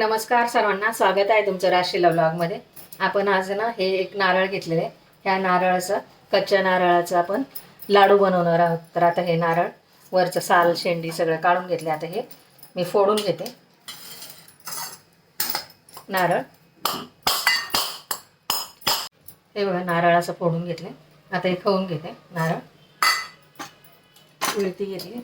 नमस्कार सर्वांना. स्वागत आहे तुमचं राशीला ब्लॉगमध्ये आपण आज ना हे एक नारळ घेतलेलं. आहे ह्या नारळाचं कच्च्या नारळाचं आपण लाडू बनवणार आहोत. तर आता हे नारळ वरचं साल शेंडी सगळं काढून घेतले. आता हे मी फोडून घेते. नारळ. हे बघा नारळ असं फोडून घेतले. आता हे खाऊन घेते नारळ. उलटी घेतली.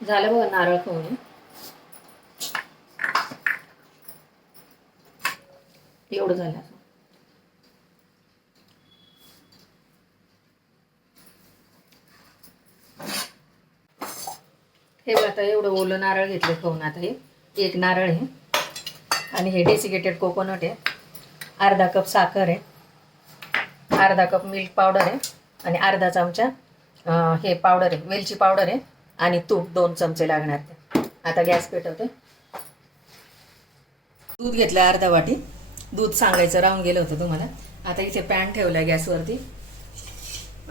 झालं बघा नारळ खवणे एवढं झालं असं. हे बघा आता एवढं ओलं नारळ घेतलं खाऊन आता हे. एक नारळ आहे. आणि हे डेसिकेटेड कोकोनट आहे. अर्धा कप साखर आहे. अर्धा कप मिल्क पावडर आहे. आणि अर्धा चमचा हे पावडर आहे. वेलची पावडर आहे. आणि तूप दोन चमचे लागणार. आता गॅस पेटवते दूध घेतलं अर्धा वाटी. दूध सांगायचं राहून गेलं होतं तुम्हाला. आता इथे पॅन ठेवला गॅसवरती.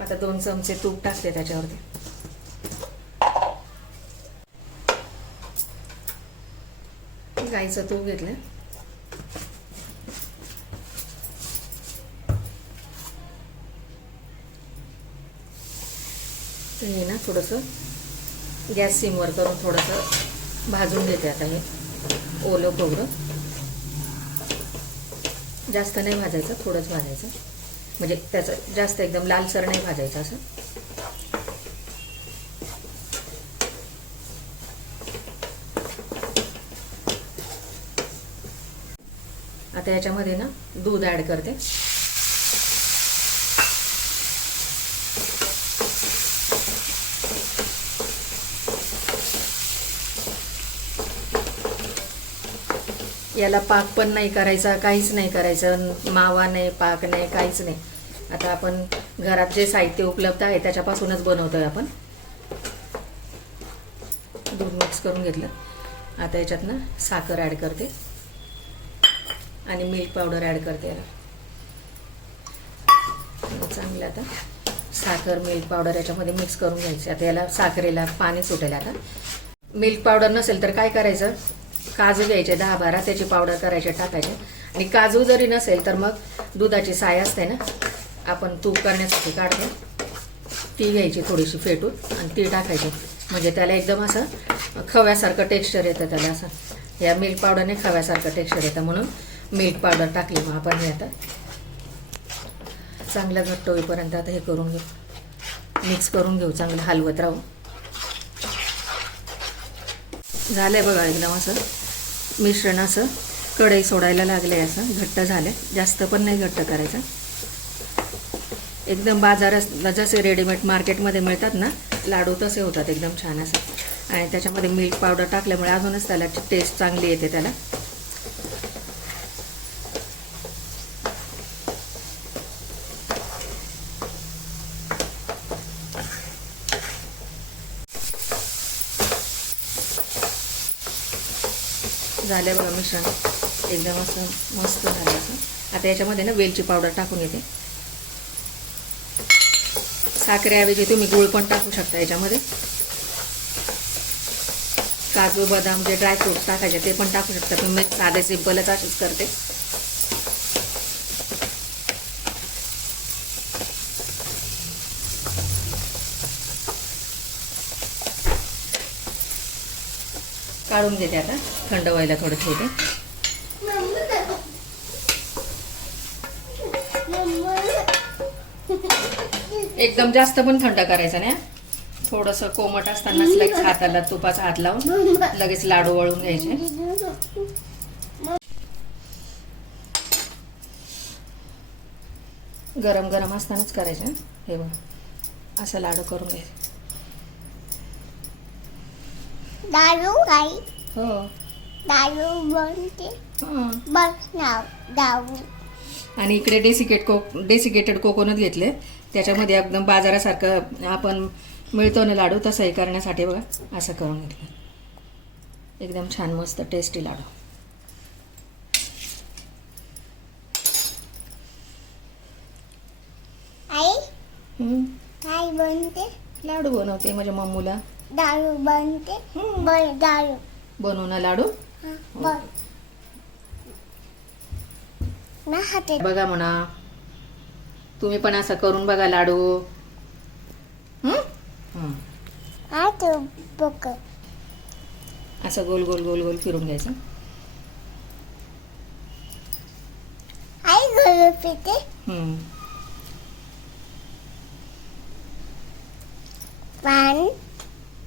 आता दोन चमचे तूप टाकते त्याच्यावरती. गाईचं तूप घेतलं हे ना थोडंसं गॅस सिमवर करून थोडंसं भाजून घेते आता हे ओलं खोबरं. जास्त नाही भाजायचं थोडंच भाजायचं. म्हणजे त्याचं जास्त एकदम लालसर नाही भाजायचं असं. आता याच्यामध्ये ना दूध ॲड करते. याला पाक पण नाही करायचा काहीच नाही करायचं. मावा नाही पाक नाही काहीच नाही. आता आपण घरात जे साहित्य उपलब्ध आहे त्याच्यापासूनच बनवतोय आपण. दूध मिक्स करून घेतलं. आता याच्यात ना साखर ॲड करते. आणि मिल्क पावडर ॲड करते याला. चांगलं आता साखर मिल्क पावडर याच्यामध्ये मिक्स करून घ्यायचं. आता याला साखरेला पाणी सुटेल आता. मिल्क पावडर नसेल तर काय करायचं? काजू घ्यायचे दहा बारा त्याची पावडर करायचे टाकायचे. आणि काजू जरी नसेल तर मग दुधाची साय असते ना आपण तूप करण्यासाठी काढतो. ती घ्यायची थोडीशी फेटून आणि ती टाकायची. म्हणजे त्याला एकदम असं खव्यासारखं टेक्स्चर येतं त्याला असं. या मिल्क पावडरने खव्यासारखं टेक्स्चर येतं म्हणून मिल्क पावडर टाकली मग आपण हे आता चांगलं घट्ट होईपर्यंत आता हे करून घेऊ. मिक्स करून घेऊ चांगलं हलवत राहू. झालं आहे बघा एकदम असं मिश्रण असं कढई सोडायला लागले असं. घट्ट झाले जास्त पण नाही घट्ट करायचं. एकदम बाजारात जसे रेडीमेड मार्केटमध्ये मिळतात ना लाडू तसे होतात एकदम छान असं. आणि त्याच्यामध्ये मिल्क पावडर टाकल्यामुळे अजूनच त्याला टेस्ट चांगली येते त्याला. झालं बघा मिश्रण. एकदम असं मस्त झालं असं. आता याच्यामध्ये ना वेलची पावडर टाकून येते साखरेऐवजी तुम्ही गुळ पण टाकू शकता याच्यामध्ये. काजू बदाम जे ड्रायफ्रूट्स टाकायचे ते पण टाकू शकता. तुम्ही साधे सिंपलच असेच करते. काढून घेते आता. थंड व्हायला थोडे ठेवते. एकदम जास्त पण थंड करायचं नाही थोडस कोमट असतानाच लगेच हाताला तुपाचा हात लावून लगेच लाडू वळून घ्यायचे. गरम गरम असतानाच करायचे हे बघ असं लाडू करून घ्यायचे. दारू आई. हो. दारू बनते हां. बस नाव दारू. आणि इकडे डेसिकेट को डेसिकेटेड कोकोनट घेतले. त्याच्यामध्ये एकदम बाजारासारखं आपण मिळतो ना लाडू तसंही करण्यासाठी बघा. असं करून घेतलं. एकदम छान मस्त टेस्टी लाडू. आई. काय बनते. लाडू बनवते माझ्या मम्मूला. दारू बनते. बर दारू. बनवू ना लाडू. हा, बर. ना हाते बघा म्हणा. तुम्ही पण असं करून बघा लाडू. हं? हं. हात बघ असं गोल गोल गोल गोल फिरून घ्यायचं. आई गरु पिते. हं.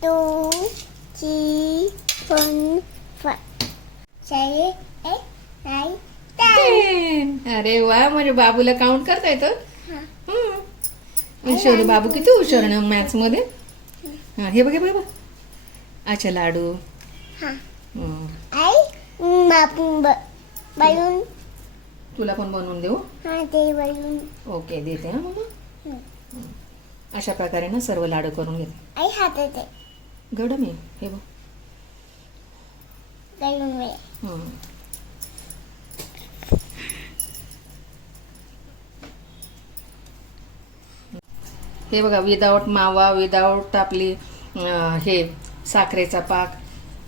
Six eight nine ten ten. अरे वा माझ्या बाबूला काउंट करता येतं? हा. हुशार बाबू किती हुशार ना मॅथ्समध्ये? हा. हे बघ. अच्छा लाडू. हा. आई बलून तुला पण बनवून देऊ? हा ते बलून ओके देते हा मम्मा. अशा प्रकारे ना सर्व लाडू करून घेते. आई हातात गडम आहे हे बघ. हं. बघा विदाऊट मावा विदाऊट आपली हे साखरेचा पाक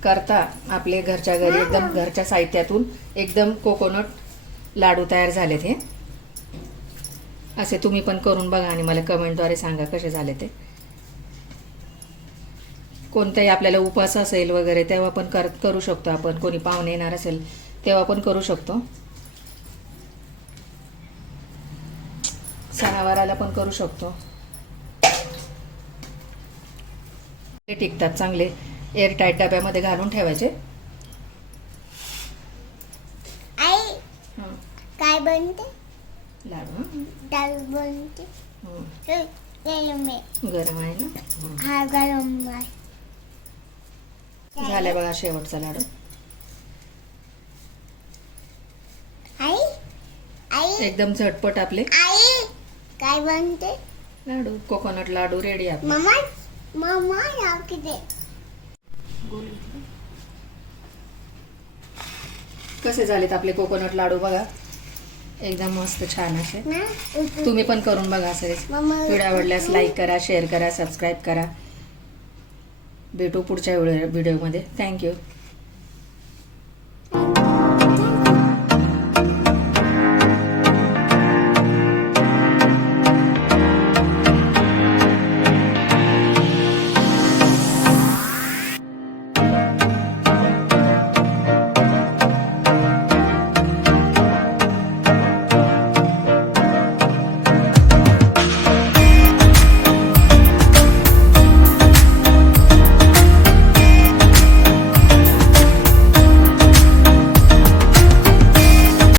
करता आपले घरच्या घरी एकदम घरच्या साहित्यातून एकदम कोकोनट लाडू तयार झालेत हे. असे तुम्ही पण करून बघा आणि मला कमेंटद्वारे सांगा कसे झाले ते. कोणताही आपल्याला उपास असेल वगैरे तेव्हा पण कर करू शकतो आपण. कोणी पाहुणे येणार असेल तेव्हा पण करू शकतो. सणावाराला पण करू शकतो. ते टिकतात चांगले. एअरटाईट डब्यामध्ये घालून ठेवायचे. काय बनते? लाडू. दारू बनते. गरम आहे ना. हा गरम आहे. झालं बघा शेवटचा लाडू. आई आई. एकदम झटपट आपले. आई काय बनते? लाडू कोकोनट लाडू रेडी आपले. कसे झालेत आपले कोकोनट लाडू बघा? एकदम मस्त छान असे. तुम्ही पण करून बघा असे मम्मा व्हिडिओ आवडल्यास लाईक करा शेअर करा सबस्क्राईब करा. भेटू पुढच्या वेळे व्हिडिओमध्ये थँक्यू